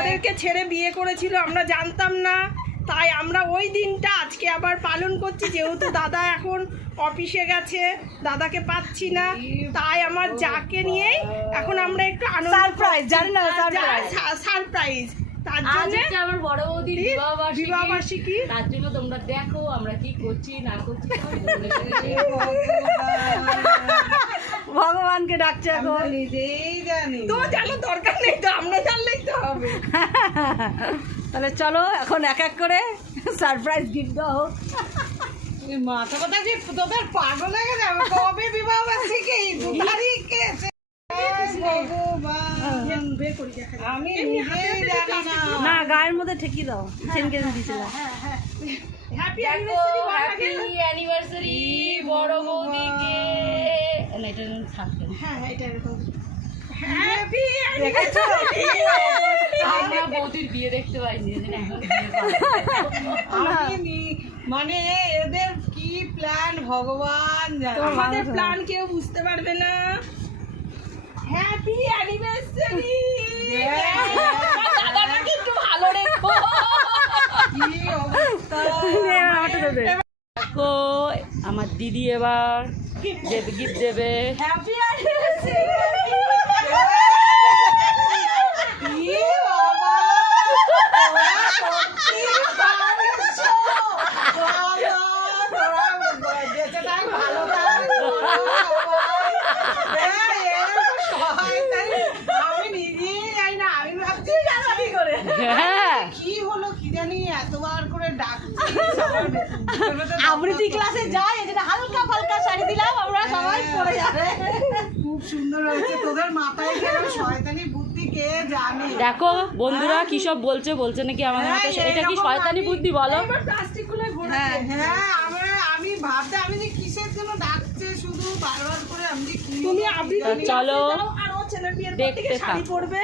আমাদেরকে ছেড়ে বিয়ে করেছিল, আমরা জানতাম না, তাই আমরা ওই দিনটা আজকে আবার পালন করছি। যেহেতু দাদা এখন অফিসে গেছে, দাদাকে পাচ্ছি না, তাই আমার যাকে নিয়েই এখন আমরা একটু আনন্দ সারপ্রাইজ, জানি না সারপ্রাইজ। তার জন্য আমার বড় বৌদির বিবাহবার্ষিকী, তার জন্য তোমরা দেখো আমরা কি করছি না করছি। ভগবানকে ডাকছে এখন। নিজেই জানি। তো জানার দরকার নেই, তো আমরা জানলেই তো হবে। তাহলে চলো এখন এক এক করে সারপ্রাইজ গিফট দাও হোক। মাথা কথা যে তোদের পাগল হয়ে যাবে। কবে বিবাহ বার্ষিকী? 2 তারিখে। ভগবান, বের করি দেখা যাবে। আমি নিজেই জানি না। না, গায়ের মধ্যে ঠেকিয়ে দাও, চেনকে দিয়েছিলাম। হ্যাপি হ্যাপি অ্যানিভার্সারি বড় বৌদিকে। না এটা থাকবে। হ্যাঁ এটা এরকম হ্যাপি আমরা বৌদির বিয়ে দেখতে পাইনি, এখন বিয়ে পাবো। মানে এদের কি প্ল্যান ভগবান জানে। আমাদের প্ল্যান কেউ বুঝতে পারবে না। Happy anniversary. দাদাটাকে একটু ভালো রেখো। কি অবস্থা। দেখো আমার দিদি এবার গিফট দেবে। Happy anniversary. কি বাবা, তোরা সত্যি পারছো। বাবা, তোরা বেঁচে থাক, ভালো থাক। আমি নিজেই জানি না, আমি ভাবছি কি করে হ্যাঁ কি হলো কি জানি এতবার করে ডাকছি। আবৃত্তি ক্লাসে যাই, যেটা হালকা ফালকা শাড়ি দিলাম, আমরা সবাই পরে যাবে। খুব সুন্দর হয়েছে। তোদের মাথায় কেন শয়তানি বুদ্ধি কে জানে। দেখো বন্ধুরা কি সব বলছে নাকি আমাদের মতো। এটা কি শয়তানি বুদ্ধি বলো? প্লাস্টিক গুলো ভরে হ্যাঁ হ্যাঁ, আমি ভাবতে আমি যে কিসের জন্য ডাকছে শুধু বারবার করে। আমি যে কি তুমি আবৃত্তি চলো আর ও ছেলের বিয়ের পর দেখতে থেকে শাড়ি থাকো। পরবে।